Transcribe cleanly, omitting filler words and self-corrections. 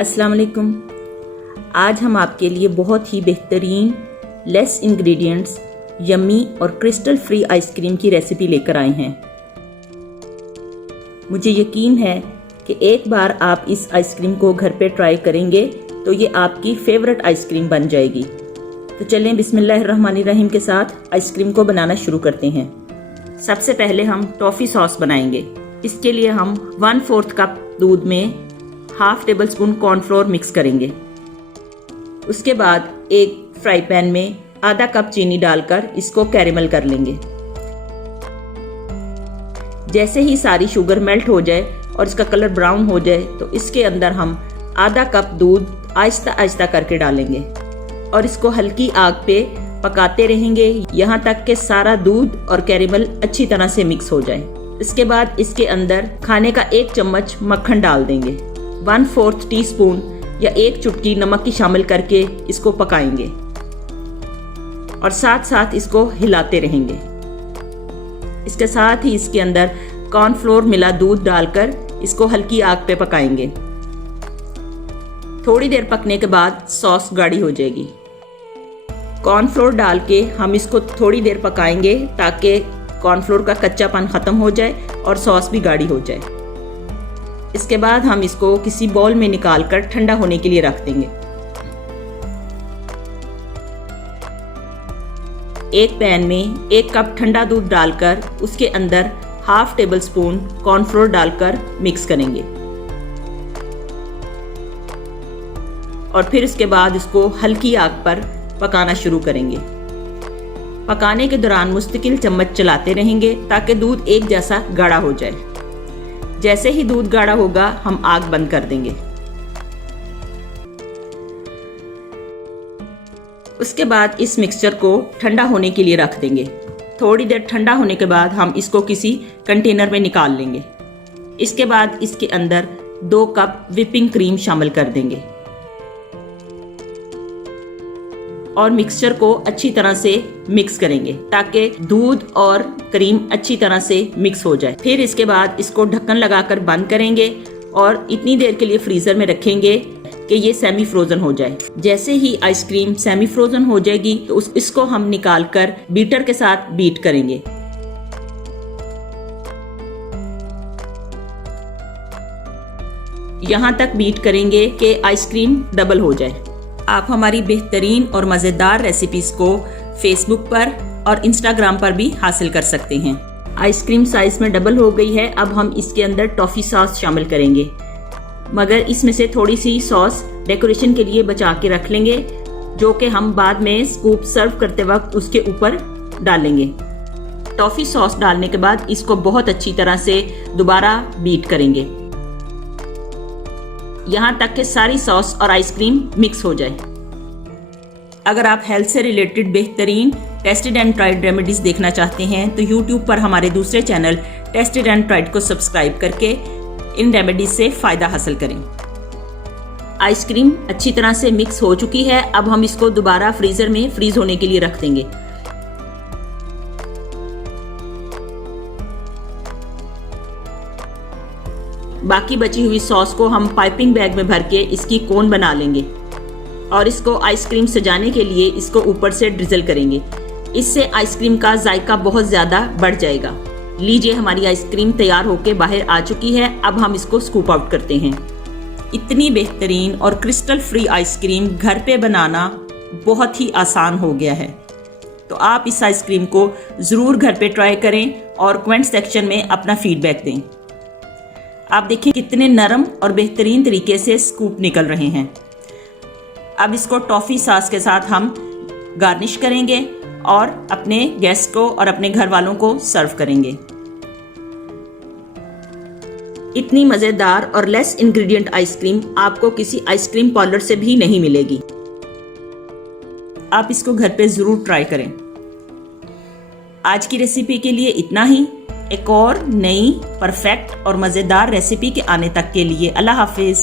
अस्सलाम वालेकुम। आज हम आपके लिए बहुत ही बेहतरीन लेस इंग्रेडिएंट्स यम्मी और क्रिस्टल फ्री आइसक्रीम की रेसिपी लेकर आए हैं। मुझे यकीन है कि एक बार आप इस आइसक्रीम को घर पे ट्राई करेंगे तो ये आपकी फेवरेट आइसक्रीम बन जाएगी। तो चलें बिस्मिल्लाहिर्रहमानिर्रहीम के साथ आइसक्रीम को बनाना शुरू करते हैं। सबसे पहले हम टॉफ़ी सॉस बनाएंगे। इसके लिए हम 1/4 कप दूध में half table spoon cornflour mix करेंगे। उसके बाद एक फ्राई पैन में आधा कप चीनी डालकर इसको कैरेमल कर लेंगे। जैसे ही सारी शुगर मेल्ट हो जाए और इसका कलर ब्राउन हो जाए तो इसके अंदर हम आधा कप दूध आहिस्ता आहिस्ता करके डालेंगे और इसको हल्की आग पे पकाते रहेंगे यहाँ तक कि सारा दूध और कैरेमल अच्छी तरह से मिक्स हो जाए। इसके बाद इसके अंदर खाने का 1 चम्मच मक्खन डाल देंगे। 1/4 टीस्पून या 1 चुटकी नमक की शामिल करके इसको पकाएंगे और साथ साथ इसको हिलाते रहेंगे। इसके साथ ही इसके अंदर कॉर्नफ्लोर मिला दूध डालकर इसको हल्की आग पे पकाएंगे। थोड़ी देर पकने के बाद सॉस गाढ़ी हो जाएगी। कॉर्नफ्लोर डाल के हम इसको थोड़ी देर पकाएंगे ताकि कॉर्नफ्लोर का कच्चापन खत्म हो जाए और सॉस भी गाढ़ी हो जाए। इसके बाद हम इसको किसी बाउल में निकालकर ठंडा होने के लिए रख देंगे। एक पैन में 1 कप ठंडा दूध डालकर उसके अंदर हाफ टेबल स्पून कॉर्नफ्लोर डालकर मिक्स करेंगे और फिर इसके बाद इसको हल्की आग पर पकाना शुरू करेंगे। पकाने के दौरान मुस्तकिल चम्मच चलाते रहेंगे ताकि दूध एक जैसा गाढ़ा हो जाए। जैसे ही दूध गाढ़ा होगा हम आग बंद कर देंगे। उसके बाद इस मिक्सचर को ठंडा होने के लिए रख देंगे। थोड़ी देर ठंडा होने के बाद हम इसको किसी कंटेनर में निकाल लेंगे। इसके बाद इसके अंदर 2 कप व्हिपिंग क्रीम शामिल कर देंगे और मिक्सचर को अच्छी तरह से मिक्स करेंगे ताकि दूध और क्रीम अच्छी तरह से मिक्स हो जाए। फिर इसके बाद इसको ढक्कन लगाकर बंद करेंगे और इतनी देर के लिए फ्रीजर में रखेंगे कि ये सेमी फ्रोजन हो जाए। जैसे ही आइसक्रीम सेमी फ्रोजन हो जाएगी तो इसको हम निकाल कर बीटर के साथ बीट करेंगे। यहाँ तक बीट करेंगे कि आइसक्रीम डबल हो जाए। आप हमारी बेहतरीन और मज़ेदार रेसिपीज को फेसबुक पर और इंस्टाग्राम पर भी हासिल कर सकते हैं। आइसक्रीम साइज में डबल हो गई है। अब हम इसके अंदर टॉफ़ी सॉस शामिल करेंगे, मगर इसमें से थोड़ी सी सॉस डेकोरेशन के लिए बचा के रख लेंगे जो कि हम बाद में स्कूप सर्व करते वक्त उसके ऊपर डालेंगे। टॉफ़ी सॉस डालने के बाद इसको बहुत अच्छी तरह से दोबारा बीट करेंगे यहाँ तक कि सारी सॉस और आइसक्रीम मिक्स हो जाए। अगर आप हेल्थ से रिलेटेड बेहतरीन टेस्टेड एंड ट्राइड रेमेडीज देखना चाहते हैं तो YouTube पर हमारे दूसरे चैनल टेस्टेड एंड ट्राइड को सब्सक्राइब करके इन रेमेडीज से फ़ायदा हासिल करें। आइसक्रीम अच्छी तरह से मिक्स हो चुकी है। अब हम इसको दोबारा फ्रीज़र में फ्रीज होने के लिए रख देंगे। बाकी बची हुई सॉस को हम पाइपिंग बैग में भर के इसकी कोन बना लेंगे और इसको आइसक्रीम सजाने के लिए इसको ऊपर से ड्रिजल करेंगे। इससे आइसक्रीम का जायका बहुत ज़्यादा बढ़ जाएगा। लीजिए, हमारी आइसक्रीम तैयार होके बाहर आ चुकी है। अब हम इसको स्कूप आउट करते हैं। इतनी बेहतरीन और क्रिस्टल फ्री आइसक्रीम घर पे बनाना बहुत ही आसान हो गया है। तो आप इस आइसक्रीम को ज़रूर घर पे ट्राई करें और कमेंट सेक्शन में अपना फीडबैक दें। आप देखिए कितने नरम और बेहतरीन तरीके से स्कूप निकल रहे हैं। अब इसको टॉफ़ी सॉस के साथ हम गार्निश करेंगे और अपने गेस्ट को और अपने घर वालों को सर्व करेंगे। इतनी मज़ेदार और लेस इंग्रेडिएंट आइसक्रीम आपको किसी आइसक्रीम पार्लर से भी नहीं मिलेगी। आप इसको घर पे ज़रूर ट्राई करें। आज की रेसिपी के लिए इतना ही। एक और नई परफेक्ट और मज़ेदार रेसिपी के आने तक के लिए अल्लाह हाफिज़।